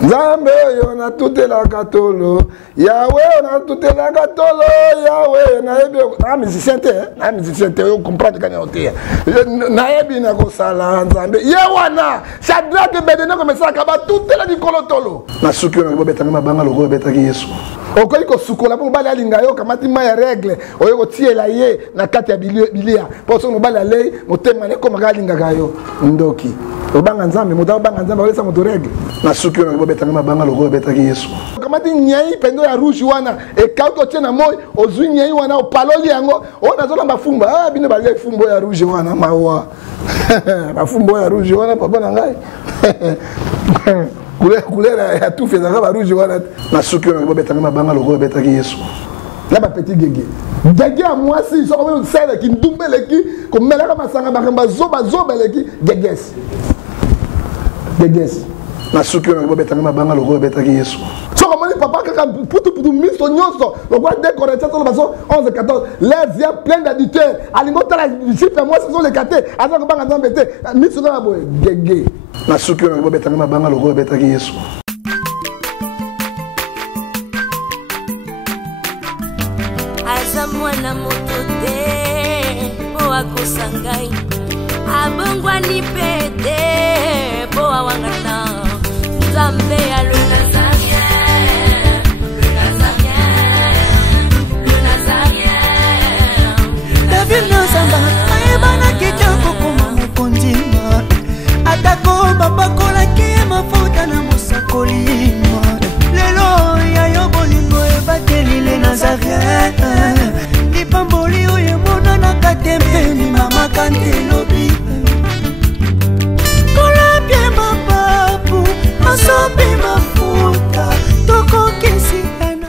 Nzambe yo na tutelaka tolo Yahweh na tutelaka tolo Yahweh na yebi na musicien te yo comprendre quand on te na yebi na ko sala Nzambe yewana Shadrach Abednego comme ça ka ba tutela di kolotolo na suki na bo betanga mabanga loko betaki Yesu okoyi ko sukola po bali alinga yo kamati ma ya règle oyo ko tiela ye na kati ya bilia po so no bali alei motema ne ko magalinga gayo ndoki obanga Nzambe moto obanga Nzambe olesa moto règle na suki na bo betanga mabanga loko betaki Yesu kamati nyai pendo ya rouge wana e kauko tena moy ozwi nyai wana opaloli yango ona zolamba fumba bino bali fumbo ya rouge wana mawa bafumbo ya rouge wana papa na ngai couleur ya tout fait ça va rouge wana na suki na bo betanga mabanga loko betaki Yesu là ba petit gege à moi si so ko sele ki ndumbeleki ko melaka masanga bakamba zobeleki geges na suki na bo betanga mabanga loko betaki Yesu so comme les papa kaka putu miso nyonso le roi de Corinthiens sur le verset 11 et 14 les yeux pleins d'auditeurs alingo tala disciple moi ce sont les catés avant que banga Nzambe te miso na bo gege na suki na bo betanga mabanga loko betaki Yesu mwana moto te po akosangai abongwani pete po awangana Nzambe ya le Nazarien David Nzamba ayebana kitoko koma mokondima atako babakolaki mafuta na mosakolima lelo ya yo bolingo ebateli le Nazarien Pamboli oye mona na katempeni mama kantelobi Kola pie mapapu masopi mafuta toko kesi ena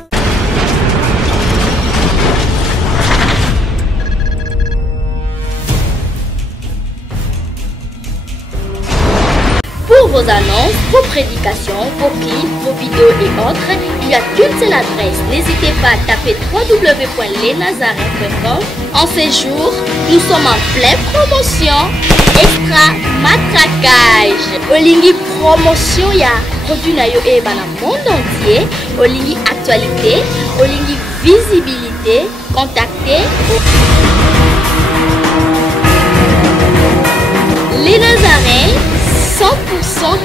Pour vos annonces, vos prédications, vos clips, vos vidéos et autres, il y a qu'une seule adresse. N'hésitez pas à taper www.lesnazarins.com. En ces jours, nous sommes en pleine promotion. Extra matraquage. Olingi promotion ya produit na yo e bana monde entier. Olingi actualité, olingi visibilité. Contactez les Nazarins. 100%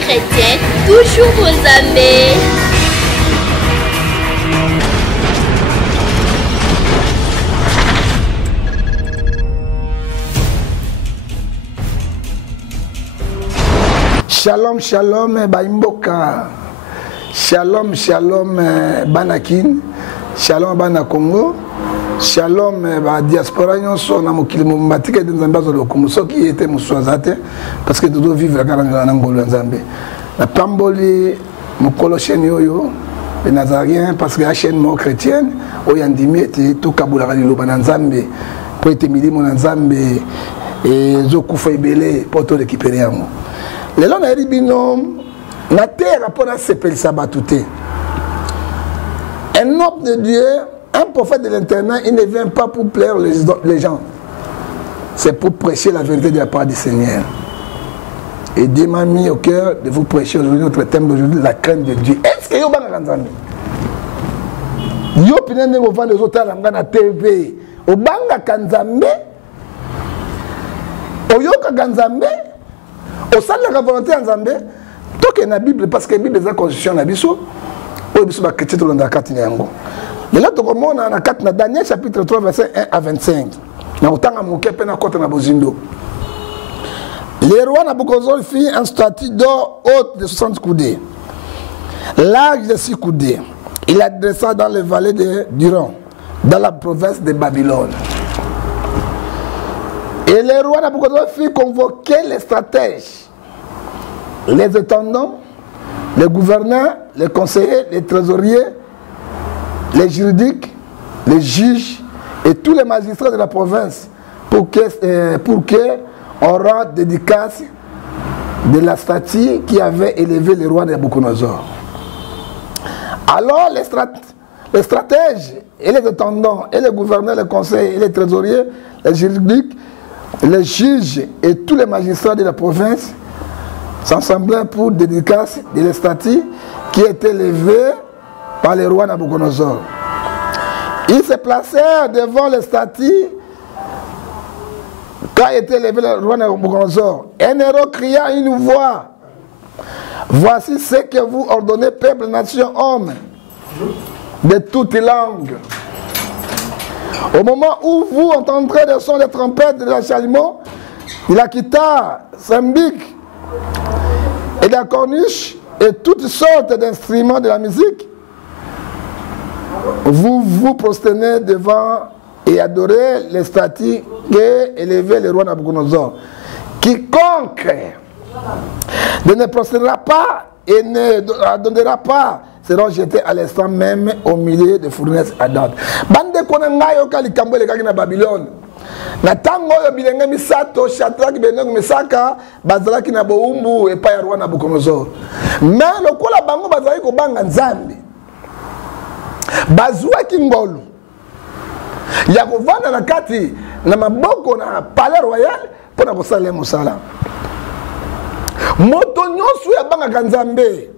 chrétien, toujours vos amis. Shalom, shalom, Baimboka. Shalom, shalom, Banakin. Shalom, Bana Congo. Shalom, diaspora nyonso na mokili momatike de Nzambe zo lokumu soki ete muswazate parce que dodo vivre kana na ngolo Nzambe. La pamboli mokolo chaîne yoyo les Nazariens parce que la chaîne mo chrétienne oyandimi ete to kabula liloba na Nzambe po ete milimo na Nzambe et zo kufa ibele po to récupérer yango. Lelo na ribino na terre pona sepel sabatute. Un homme de Dieu, un prophète de l'internat, il ne vient pas pour plaire les gens. C'est pour prêcher la vérité de la part du Seigneur. Et Dieu m'a mis au cœur de vous prêcher aujourd'hui notre thème d'aujourd'hui, la crainte de Dieu. Est-ce que vous avez entendu? Yo pinende mo vendre les autres na TV. Obanga kanzambe. Oyoka kanzambe. Osala la volonté nzambe. Toke na Bible parce que la Bible est la constitution na biso. O biso ba chrétien to landa kati yango. Mais là, on a Daniel chapitre 3, verset 1 à 25. Le roi Nabucodonosor fit un statue d'or haute de 60 coudées, large de 6 coudées. Il la dressa dans les vallées de Duran, dans la province de Babylone. Et le roi Nabucodonosor fit convoquer les stratèges, les intendants, les gouverneurs, les conseillers, les trésoriers, les juridiques, les juges et tous les magistrats de la province pour qu'on rende dédicace de la statue qui avait élevé le roi Nabucodonosor. Alors les stratèges et les intendants et les gouverneurs, les conseillers et les trésoriers, les juridiques, les juges et tous les magistrats de la province s'assemblaient pour dédicace de la statue qui était levée par le roi Nabucodonosor. Ils se placèrent devant les statues quand était levé le roi Nabucodonosor. Un héros cria à une voix: voici ce que vous ordonnez, peuple, nation, homme, de toutes langues. Au moment où vous entendrez le son des trompettes de la chalumeau, de la guitare, cymbales et de la corniche et toutes sortes d'instruments de la musique, vous vous prosternez devant et adorez les statues qu'est élevé le roi Nabucodonosor. Quiconque ne prosternera pas et ne donnera pas seront jetés à l'instant même au milieu de fournaises ardentes. Bande konangayo kali kambole kaki na Babylone. Na tango yo bilenge misato Shadrach Abednego Mesaka bazalaki na boumbu epa ya roi Nabucodonosor. Mais lokola bango bazalaki kobanga Nzambe, bazwaki ngolu ya kovanda na kati na maboko na palais royal pona kosala mosala. Moto nyonso ya banga Nzambe,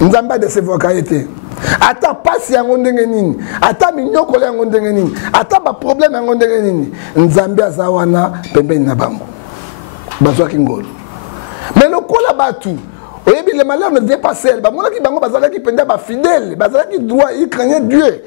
Nzambe adesevwaka ete ata pasi yango ndenge nini, ata minyokolo yango ndenge nini, ata ba problème yango ndenge nini, Nzambe aza wana pembeni na bango, bazwaki ngolu. Mais lokola batu oyebi le malheur ne vient pas seul, bamonaki bango bazalaki penda ba fidèle, bazalaki droit, ils craignaient Dieu,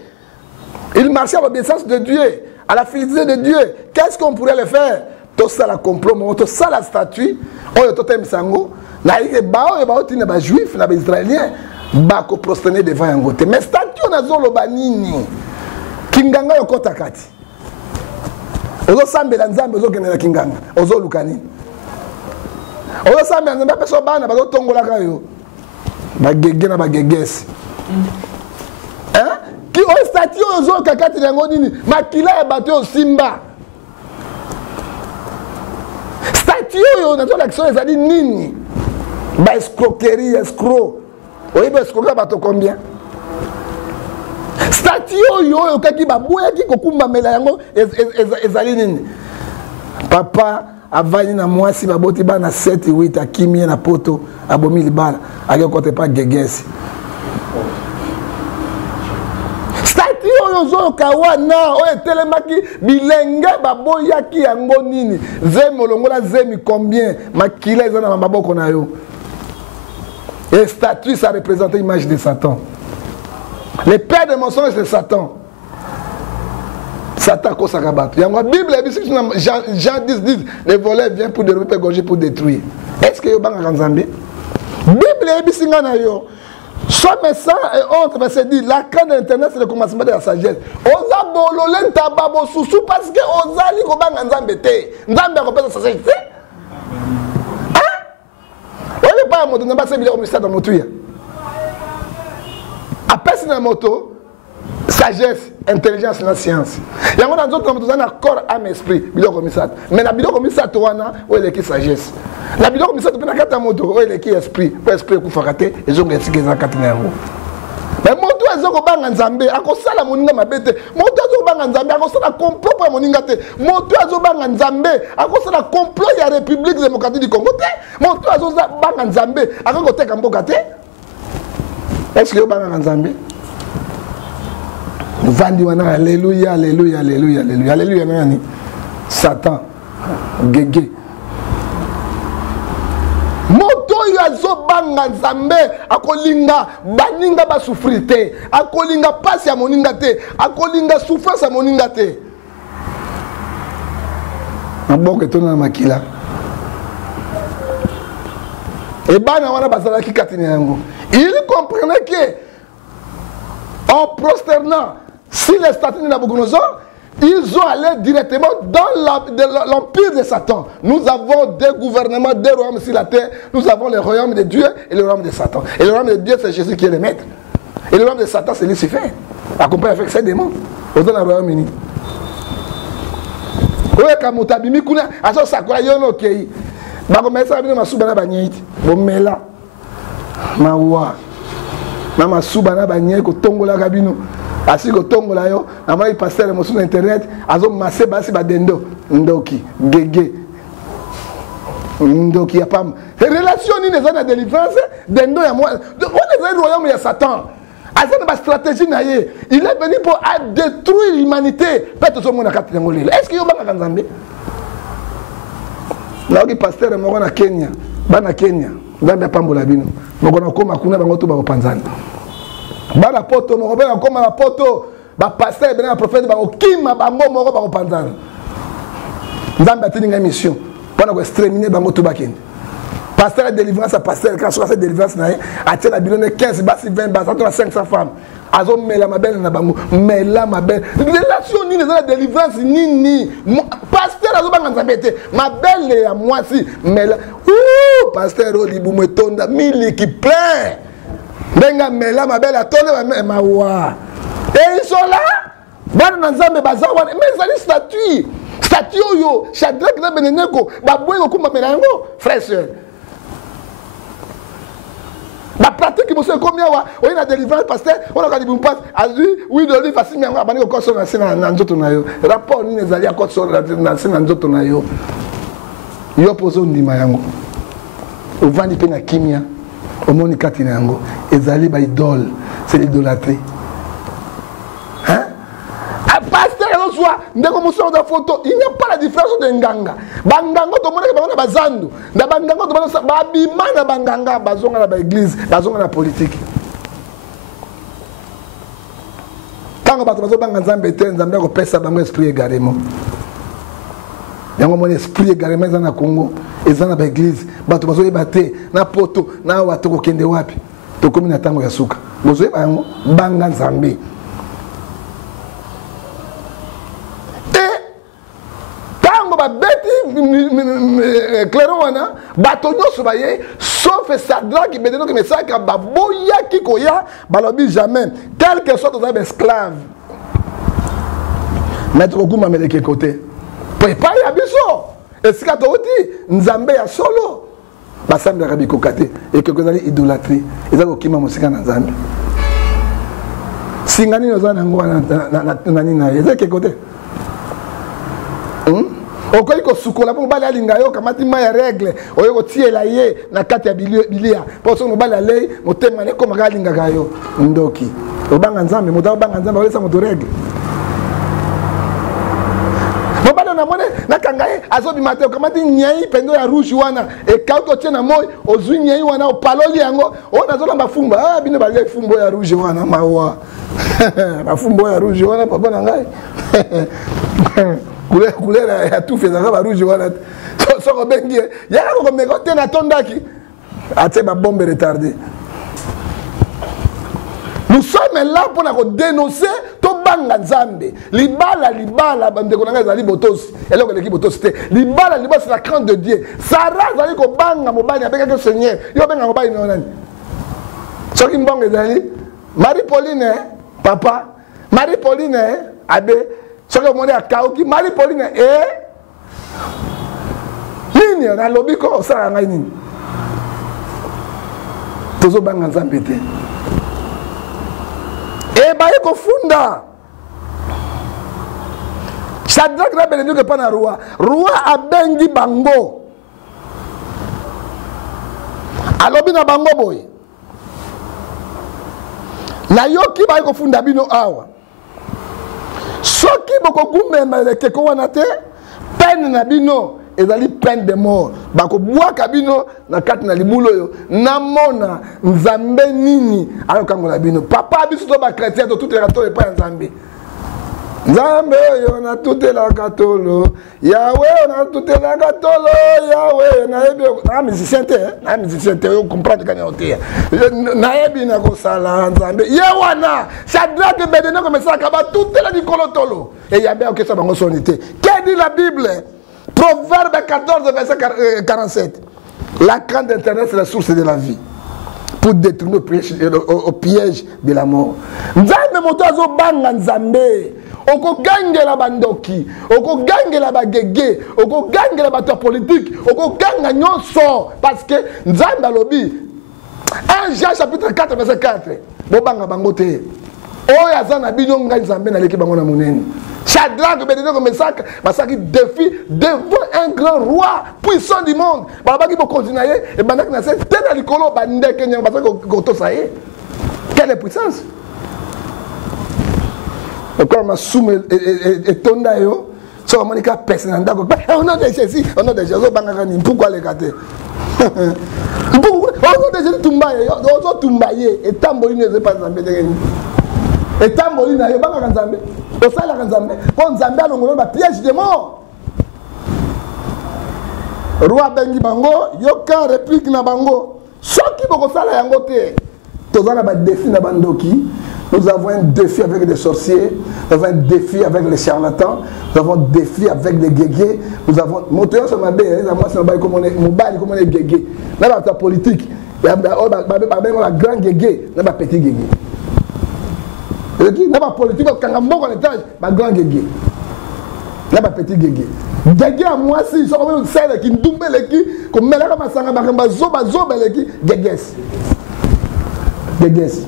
ils marchaient à l'obéissance de Dieu, à la fidélité de Dieu. Qu'est-ce qu'on pourrait le faire? Tout ça la complot, tout ça la statue, oyo totem sango, na ike bao e bao tine ba juif na ba israélien, ba ko prosterner devant yango te. Mais statue na zolo banini, kinganga yo kota kati. Ozo sambe la Nzambe ozo kende na kinganga, ozo lukani. Ozo sambe la Nzambe peso bana bazo tongola kayo. Ba gege na ba gegesi. Hein? Ki o statue ozo kakati yango nini, makila e bato simba. Statue yo na l'action ezali nini? Ba escroquerie, escroc. Oye ba escroquer bato combien? Statue yo kaki ba boya ki kokumba mela yango ezali nini? Papa avani na mwasi baboti bana 7 8 akimie na poto abomi libala akote pa gegesi. Oyo kawana oyo telemaki bilenge baboyaki yango nini zemi olongola zemi combien makila ezana na maboko na yo. Et statue ça représente l'image de Satan. Le père de mensonges c'est Satan. Satan kosaka bato. Yango Bible Jean 10 le voleur vient pour dérober, égorger, pour détruire. Est-ce que yo banga Nzambe? Bible ebisinga na yo. Somme 100 et 11, verset 10, la crainte de l'internet c'est le commencement de la sagesse. Oza bololен tababo susu parce que oza li kobanga Nzambe te. Nzambe akopesa sagesse te. Hein? Oye pa moto namba se biloko misa dans moto ya. Apesi na moto sagesse, intelligence na science. Yango na nzoto moto na corps, âme, esprit, biloko misa. Mais na biloko misa to wana oye ki sagesse. La biloko misato pe na kata moto oyo eleki esprit, po esprit ekufaka te ezongo esika eza kati na yango. Mais moto azokobanga Nzambe akosala moninga mabe te. Moto azokobanga Nzambe akosala complot po ya moninga te. Moto azobanga Nzambe akosala complot ya République démocratique du Congo te. Moto azobanga Nzambe akokoteka mboka te. Est-ce que obanga Nzambe? Vandi wana alléluia alléluia alléluia alléluia alléluia nani? Satan gege. Moto yo azobanga Nzambe akolinga baninga ba souffrir te, akolinga pasi ya moninga te, akolinga souffrance ya moninga te. Maboko tona makila. Et bana wana bazalaki kati na yango. Il comprenait que en prosternant si les statues de Nabucodonosor, ils ont allé directement dans l'empire de Satan. Nous avons deux gouvernements, deux royaumes sur la terre. Nous avons le royaume de Dieu et le royaume de Satan. Et le royaume de Dieu, c'est Jésus qui est le maître. Et le royaume de Satan, c'est Lucifer, accompagné avec ses démons. Au dans le Royaume-Uni. Oui, quand vous avez mis, vous avez sakura yono kei. Bakomesa bino masuba na banyiti. Bomela. Mawa. Na masuba na banyiti ko tongola kabino. Asi ko tongola yo, amai pasteur mo sur internet, azo masse basi badendo. Ndoki, gege. Ndoki ya pam. nation ni les ana délivrance dendo ya moi on est royaume ya Satan. Azana ba stratégie na ye. Il est venu pour détruire l'humanité. Peut-être so mona kati ngolile. Est-ce que yo banga Nzambe? Là qui pasteur mo na Kenya, bana Kenya, Nzambe pambola bino. Mo na koma kuna bango to ba panzana. Bana poto mo ba koma na poto, ba pasteur bena prophète ba okima bango mo ba panzana. Nzambe atinga mission. Pour nous exterminer bango to bakende. Pasteur de délivrance à pasteur, quand je fais délivrance, à tiens la bilone 15, 20, 500 femmes. Azo mela ma belle na bango, mela ma belle. Relation ni les délivrance ni pasteur azo banga nzambete. Ma belle à moi si mela. Ouh, pasteur Olibu metonda mili qui plein. Benga mela ma belle atole ma wa. Et ils sont là. Bana nzambe bazawa mais ça statue. Statue yo, Shadrach na Abednego, babwe ko kuma melango, frère sœur. La pratique qui me combien on a délivré pasteur on a dit passe a dit oui de lui facile mais on a banni au corps sur na nzoto na yo rapport ni nezali akot sur na nzoto na yo yo pozo ndima yango ovandi pe na kimia omoni kati na yango ezali ba idole c'est l'idolâtrie hein a pasteur no soit ndeko muso da photo il n'y a pas la différence de nganga banganga to mona ba bazandu na banganga to ba babima na banganga bazonga na ba église bazonga na politique tango bato bazo banga nzambe te nzambe ko pesa bango esprit également yango mon esprit également na Congo ezana ba église bato bazo ebate na poto na wato ko kende wapi to komi na tango ya suka bozo bango banga nzambe. Clairement, batonyo sobaye, sauf Sadrach qui Abednego qui me sait que baboya qui koya, balobi jamais, quel que soit nos esclaves. Maître Okuma me de côté. Préparez à biso. Et si kato oti, nzambe ya solo. Basam de rabiko kate et que vous allez idolâtrer. Et ça okima musika na nzambe. Singani nozana ngwa na nina, et ça côté. Okoyi ko sukola po bali alinga yo kamati ma ya règle oyo ko tiela ye na kati ya bilia po so mo bali alei motema ne ko magalinga gayo ndoki obanga nzambe moto obanga nzambe olesa moto règle mo bali na mone na kangaye azobi mateo kamati nyai pendo ya rouge wana e kauto tiena moy ozwi nyai wana opaloli yango ona zo lamba fumba bino bali fumbo ya rouge wana mawa ba fumbo ya rouge wana papa na ngai couleur ya tout fait ça va rouge voilà so ko bengi ya ko me ko tena tondaki ate ba bombe retardée. Nous sommes là pour nous dénoncer to banga nzambe libala bande ko nanga zali botos eloko l'équipe botos te libala c'est la crainte de Dieu. Sarah zali ko banga mobali avec que Seigneur yo benga mobali no nani soki mbonge zali Marie Pauline papa Marie Pauline abe soki omoni akaoki Marie Pauline nini na lobi ko osala ngai nini tozobanga nzambe te baye kofunda Shadrach na Abednego pa na roi abengi bango alobi na bango boye na yoki baye kofunda bino awa soki bokogumema lekeko wana te peine na bino ezali peine de mort bakobwaka bino na kati na libulo oyo namona nzambe nini ayokangola bino papa biso to bakretien to tutela to epai ya nzambe nzambe oyo natutelaka tolo yawe na tutelaka tolo yawe nayebi na musicien te oyo comprendre kanya oteya nayebi na kosala nzambe ye wana Shadrach Abednego mesalaka batutela likolo tolo eyambe okesa bango soni te que dit la Bible? Proverbe 14 verset 47. La crainte d'Éternel c'est la source de la vie pour détourner au piège de la mort. Nzambe moto azobanga nzambe okogangela bandoki okogangela bagege okogangela bato politique okoganga nyonso parce que nzambe alobi 1 Jean chapitre 4 verset 4 bobanga bango te oyo aza na bino ngai nzambe naleki bango na monene Shadrach, Abednego, Meshach, qui défie devant un grand roi puissant du monde. Baba qui peut continuer et Banak n'a pas tel à l'écolo, Bandek, quelle est puissance? Quand ma soume et tonda yo, so manika personne d'accord. On a des Jésus, on a des Jésus, Bangakani, pourquoi les gâter? On a des Jésus Tumbaye, on a Tumbaye, et Tamboline ne pas Zambé. Et Tamboline n'a pas Zambé. Au sein de la Zambé, quand Zambé a le piège de mort. Roi Bengi Bango, Yoka réplique na Bango. Ce qui peut faire la yangote, tous on a un défi na Bandoki. Nous avons un défi avec les sorciers, nous avons un défi avec les charlatans, nous avons un défi avec les guégués, nous avons monté sur ma baie, nous avons comme on est guégué. Dans la politique, il y a la grande guégué, il y a la petite guégué. Dans la politique, quand on est bon étage, il y a grand guégué. Il y a la petite guégué. Guégué à moi, si ils sont comme celle qui nous double l'équipe, comme elle a passé à zoba l'équipe, guéguès. Guéguès.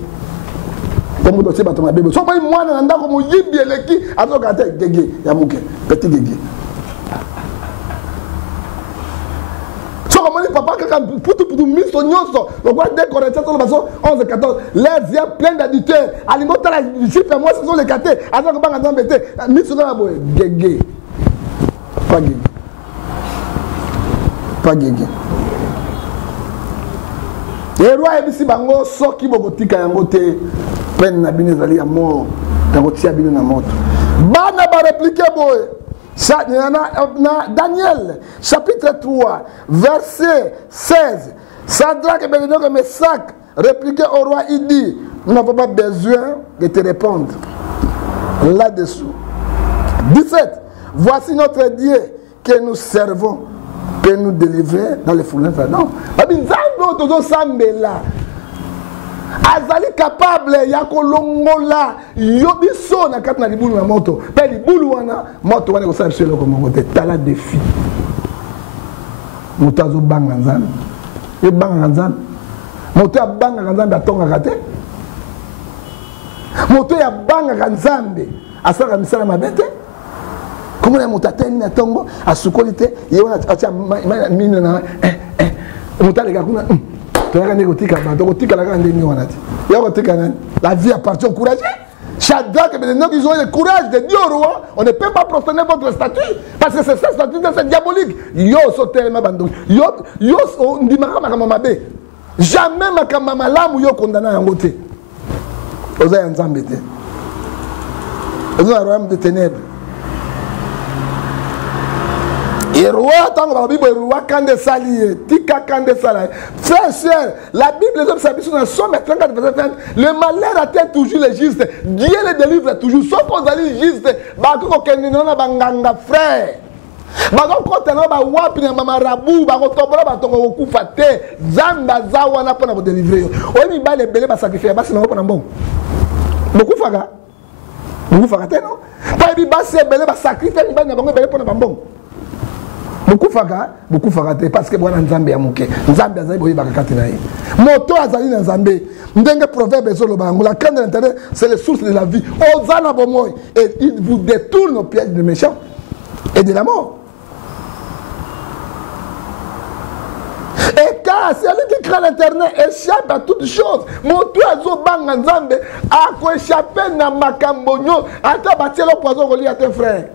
Comme dossier bateau ma bébé. Soit moi nanda comme yibi eleki azo kate gege ya muke petit gege. Soit comme les papa quand pour mis son nyonso. Le quoi dès qu'on est sur le bateau 11 14 les yeux plein d'auditeurs. Alingo tala chiffre moi ce sont les kate azo ko banga zambete mis sur la boy gege. Pas gege. Pas gege. Et roi ebisi bango soki bokotika yango te pen na bino ezali ya mort takotia bino na moto bana ba répliquer boye na Daniel chapitre 3 verset 16 Shadrach et Abednego et Meshach répliquaient au roi, il dit nous n'avons pas besoin de te répondre là-dessous. 17 voici notre Dieu que nous servons peut nous délivrer dans les fournaise non azali capable ya kolongola yobiso na kati na libulu na moto pe libulu wana moto wana kosala biso eloko moko te tala défi moto azobanga nzambe ebangaka nzambe moto abangaka nzambe atongaka te moto ya bangaka nzambe asalaka misala mabe te komona ya moto atemi na ntongo asukoli te ye wana atia mino na moto aleka kuna la vie appartient au courageux. Shadrach et Abednego, ils ont le courage de dire au roi, on ne peut pas prosterner votre statue, parce que c'est cette statue, c'est diabolique. Yo, so tellement bandou. Yo, on dit makamamabe. Jamais makamamalamu yo condamné en côté. Vous avez un embêté. Vous avez un royaume de ténèbres. Et roi, tant que la Bible est roi, quand des saliers, tika quand des saliers. Frère, sœur, la Bible, les hommes s'habillent dans Somme 34, verset 30. Le malheur atteint toujours les justes. Dieu les délivre toujours. Sauf qu'on allait juste, bako kenina banganga frère. Bako kotana ba wapi na mama rabu, bako tobora ba tongo kufa te. Zamba zawa na pona pour délivrer. Oyi ba le belé ba sacrifier ba sina pona bon. Beaucoup faga. Beaucoup faga te non. Ba bi ba se belé ba sacrifier ba na bango belé pona bon. Beaucoup fagate parce que bwana nzambe ya muke nzambe azali boyi bakakati na ye moto azali na nzambe ndenge proverbe ezolo bango la crainte de l'intérêt c'est la source de la vie ozana bomoy et il vous détourne au piège des méchants et de la mort et car celui qui craint l'internet échappe à toutes choses moto azo banga nzambe a ko échapper na makambonyo ata batielo poison kolia tes frères.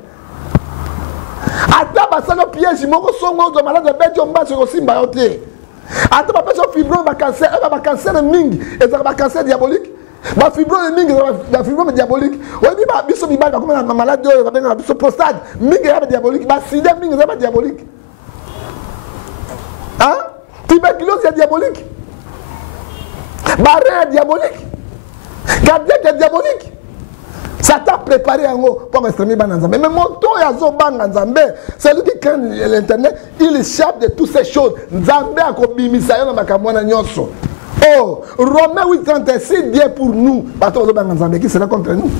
Ata basalo piège moko songo zo malade bejo mbaso ko simba yote. Ata ba personne fibrome ba cancer mingi et ça ba cancer diabolique. Ba fibrome mingi ba fibrome diabolique. Oui bi ba biso bibal ba comme na malade ba benga biso prostate mingi ba diabolique ba sida mingi ba diabolique. Hein? Tuberculose diabolique. Barré diabolique. Cardiaque diabolique. Ça t'a préparé en haut pour exprimer Bananzambe. Mais mon tour est à Bananzambe. C'est lui qui craint l'internet. Il échappe de toutes ces choses. Nzambe a kobimisa na makamwana nyonso. Oh, Romains 8:36, c'est bien pour nous. Bato Bananzambe qui sera contre nous.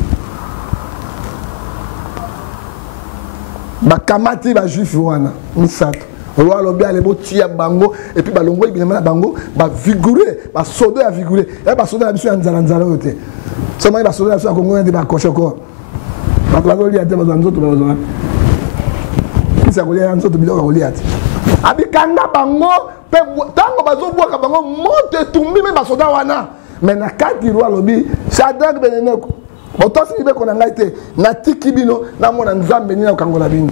Bakamati ba juif wana, misato. Roi lobi ale bo tia bango et puis balongo ibinema bango ba vigouré, ba sodo a vigouré. Et ba sodo na biso ya nzala nzala yote. Seulement il va sauver la Congo et il va cocher encore. bazolia te bazwa nzoto bazwa kisa kolia nzoto biloko kolia te abikanga bango pe tango bazobwaka bango moto etumbi me basoda wana mais na kati roi lobi Shadrach Abednego otosi libeko na ngai te natiki bino namona nzambe nini okangola bino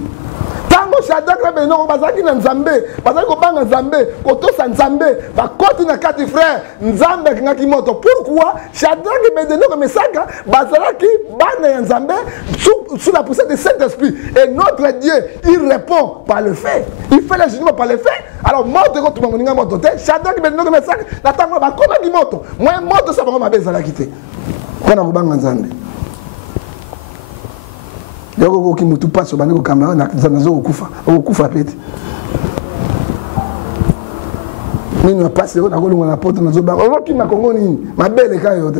tango Shadrach Abednego bazaki na nzambe bazaki kobanga nzambe kotosa nzambe bakoti na kati frère nzambe akingaki moto pourquoi Shadrach Abednego mesaka bazalaki bana ya nzambe sous la poussée du Saint-Esprit et notre Dieu il répond par le fait il fait le jugement par le fait alors moto ko tuma moninga moto te Shadrach Abednego mesaka na tango bakomaki moto moi moto sa bango mabezalaki te kona kobanga nzambe yoko ki mutu paso bandi ko kamera na nazo okufa pete mimi passe na kolunga na poto nazo ba oki makongo nini mabele kayo te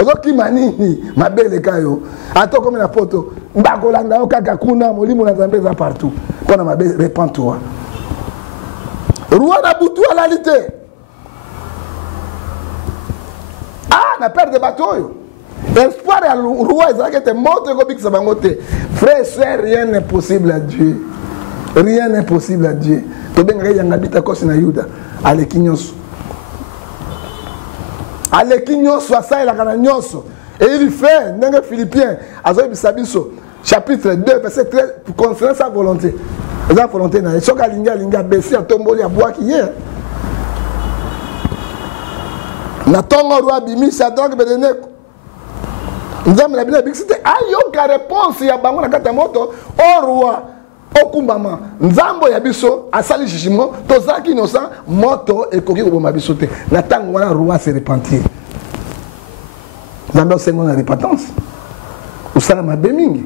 oki manini mabele kayo atoko na poto mbakolanda okaka kuna molimo na nzambe za partout pona mabele repens-toi roi na butu alalite na perte de bateau espoir ya roi ezalaki ete moto ekobikisa bango te frère et soeur rien n'est possible à Dieu rien n'est possible à Dieu tobengaka yanga bita kosi na Yuda aleki nyonso asalelaka na nyonso et il fait ndenge Philippiens azoyebisa biso chapitre 2 verset 13 concernant sa volonté eza volonté na ye soki alingi abesi atomboli abwaki ye na ntongo roi abimi Shadrach Abednego nzambe na bino ebikisi te ayoka réponse ya bango na kati ya moto o roi okumbama nzambo ya biso asali jugement tozalaki innocent moto ekoki koboma biso te na ntango wana roi se repentir nzambe osengo na repentance osala mabe mingi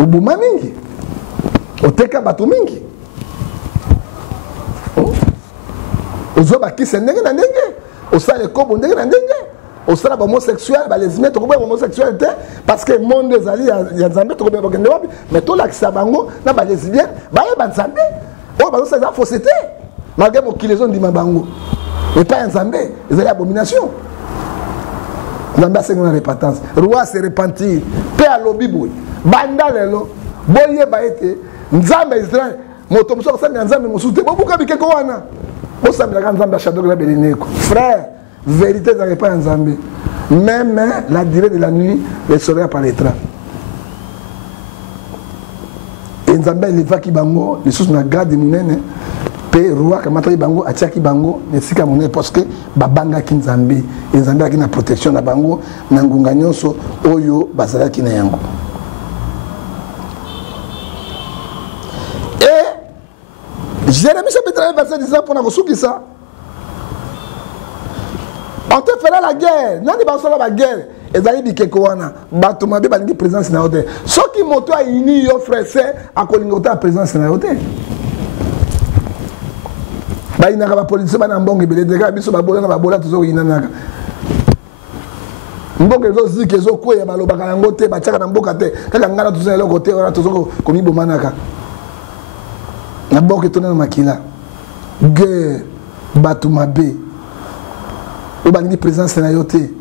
obuma mingi oteka bato mingi ozwa bakisa ndenge na ndenge osala ekobo ndenge na ndenge osala homosexuel balesbien tokoboya homosexuel te parce que monde ezali ya nzambe tokoboya bakende wapi mais tolakisa bango na balesbien bayeba nzambe oyo bazosala eza fausse te malgré mokili ezondima bango epai ya nzambe ezali abomination nzambe asengo na repentance roi se repentir mpe alobi boye banda lelo boyeba ete nzambe Israel moto mosusu akosambela nzambe mosusu te bobuka bikeko wana bosambelaka nzambe ya Shadrach Abednego frère vérité n'arrive pas en Zambie. Même la durée de la nuit, le soleil apparaîtra. Et Nzambé il va qui bango, les choses na garde munene, pe roi kamata bango, atiaki bango, ne sika munene parce que babanga ki Nzambé, et Nzambé qui na protection na bango, na ngunga nyonso oyo bazala ki na yango. Et Jérémie chapitre 1 verset 10 pour na kosuki ça. On te fera la guerre. Nani basala la guerre. Ezali bikeko wana. Bato mabe balingi présence na yote. Soki moto a ini yo frère c'est akolingota présence na yote. Ba inaka ba police ba na mbongo ebele deka biso ba bola na ba bola tozo inanaka. Mbongo ezo ziki ezo kweya balobaka yango te bachaka na mboka te. Kaka ngana tozo eloko te wana tozo komibo manaka. Na mboka tona na makila. Guerre bato mabe. Balingi présence na yote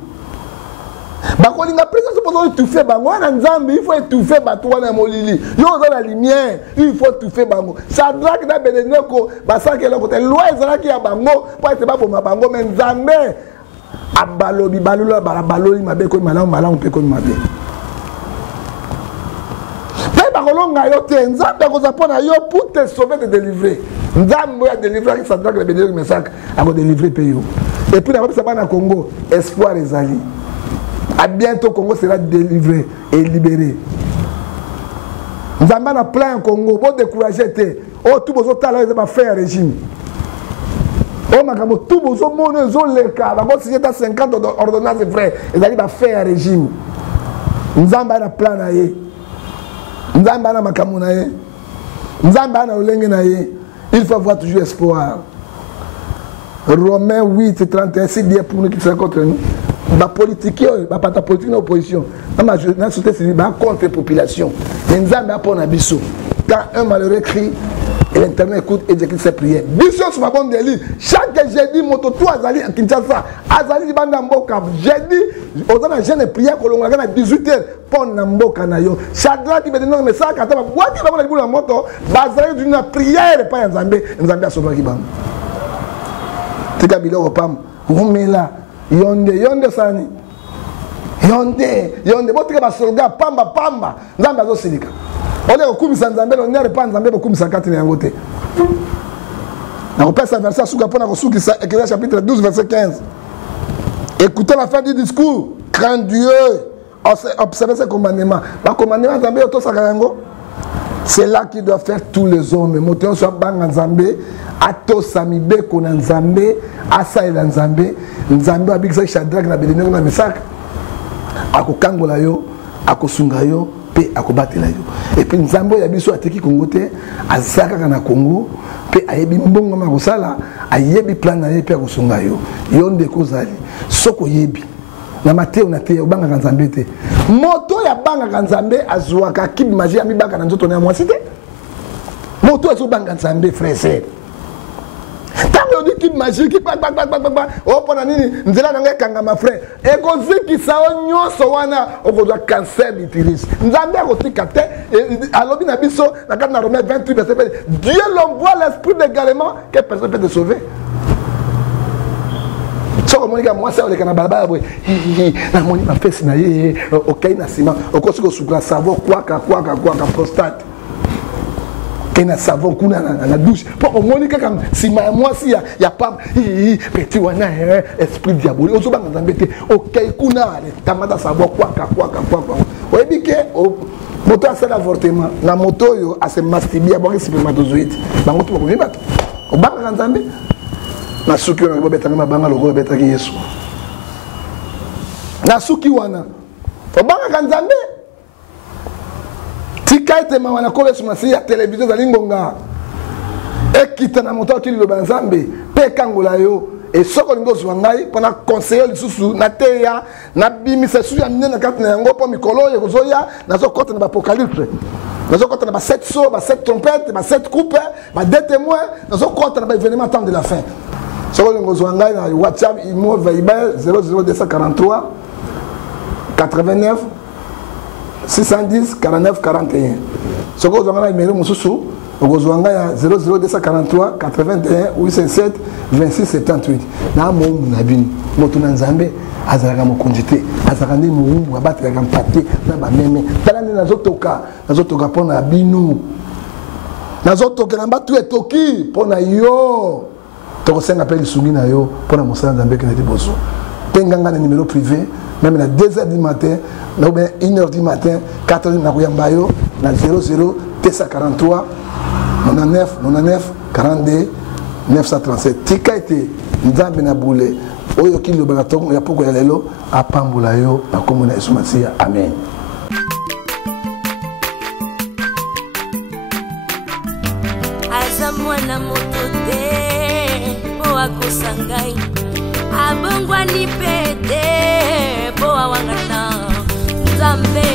bakolinga présence pour étouffer bango na nzambe il faut étouffer bato wana molili yo za la lumière il faut étouffer bango Shadrach na Abednego basaki eloko te loi ezalaki ya bango po ete baboma bango mais nzambe abalobi balula baloli mabe ko malamu pe ko mabe pe bakolonga yo te nzambe akoza pona yo pour te sauver te délivrer nzambe ya délivrer Shadrach na Abednego mesaka ako délivrer pe yo. Et puis, dans le Congo, espoir est allé. À bientôt, le Congo sera délivré et libéré. Nous avons plein au Congo, pour décourager. Oh, tout le monde va faire un régime. Oh, tout le monde va signer 50 ordonnances, frère. Ils vont faire un régime. Nous avons un plan. Nous avons un makamu. Nous avons un olenge. Il faut avoir toujours espoir. Romains 8, 31, c'est bien pour nous qui sont contre nous. La politique, la politique de l'opposition, la société civile, contre la population. Les gens ne sont pas. Quand un malheureux crie, Et l'internet écoute et j'écris ses prières. Bishop sur ma bonne délit. Chaque jeudi, moto tout azali à Kinshasa. Azali banda mboka. Jeudi, aux ans j'ai des prières que l'on a à 18h. Pour Namboka nayo. Chadra qui me dit non mais ça quand on va boire qui va voir les boules en moto. Bazali d'une prière pas en Zambé. Nzambé a sauvé qui bam. Tika biloko pam. Omela. Yonde sani. Yonde. Botika ba soldat pamba. Nzambe azo silika. On est au Koumisa Nzambé, on n'est pas Nzambé, au Koumisa Katine Yangote. On repère sa verset à Soukapona, Exode chapitre 12, verset 15. Écoutez la fin du discours. Crains Dieu. Observez ses commandements. Le commandement Nzambé, c'est là qu'il doit faire tous les hommes. Motéon soit bang Nzambé, Ato Samibe Kona Nzambé, Asa et Nzambé, Nzambé Abiksa Shadrach Nabelino na Mesak. Ako Kangola yo, ako Sunga yo. Et puis Nzambo yabiso ateki Congo te azaka na Congo pe ayebi mbongo makosala ayebi plan na yepe akosunga yo yonde kozali soko yebi na mateo na te obanga Nzambe te moto ya banga Nzambe azwaka kib magie ami baka na nzoto na mwasi te moto azobanga Nzambe frère tango di kib magie ki bak o pona nini nzela na ngekanga ma frère e koziki sao nyoso wana okozwa cancer d'utérus Nzambe akotika te alobi na biso na kati na Romains 28 verset Dieu l'envoie l'esprit d'également que personne peut te sauver. Soko monika mwasi oleka na balabala boy na moni ma fesse na ye okay na sima okosi ko sukla savon kwaka prostate na savon kuna na douche pour au moins que comme si moi si y a pas petit wana esprit diabolique ozoba Nzambe te okay kuna tamata savon kwaka oyebi ke moto asala avortement na moto yo ase mastibia bon spermatozoïde bango to ko viba obanga Nzambe na suki wana bobeta na banga loko beta ki Yesu na suki wana obanga Nzambe tika ete mawana kole sumasi ya télévision za lingonga ekita na moto akili lo Nzambe pe kangola yo et soko lingo zwangai pona conseiller lisusu na teya na bimisa su ya minena kati na yango po mikolo ye kozoya na zo kota na apocalypse na zo kota na ba 7 sauts ba 7 trompettes ba 7 coupes ba 2 témoins na zo kota na ba événement temps de la fin soko lingo zwangai na WhatsApp imo Viber 00243 89 610 49 41. Ce que vous avez numéro Moussou, vous avez 00243 81 807 26 78. Na mon nabini, moto na Nzambe azalaka mokonjite, azalaka ndi muumbu abataka mpate na ba meme. Tala ndi nazotoka pona binu. Nazotoka na batu etoki pona yo. Toko senga pe lisungi na yo pona mosala Nzambe ke na liboso. Tenganga na numéro privé, même à 2h du matin, 1h du matin, 4h na Kuyambayo, na 00 T43 99 42 937. Tika ete Nzambe na boule. Oyo kilo balatongo ya poko ya lelo apambula yo na komona Yesu Masia. Amen. Azamwana moto te po akosangai abongwa ni pete po awangana Nzambe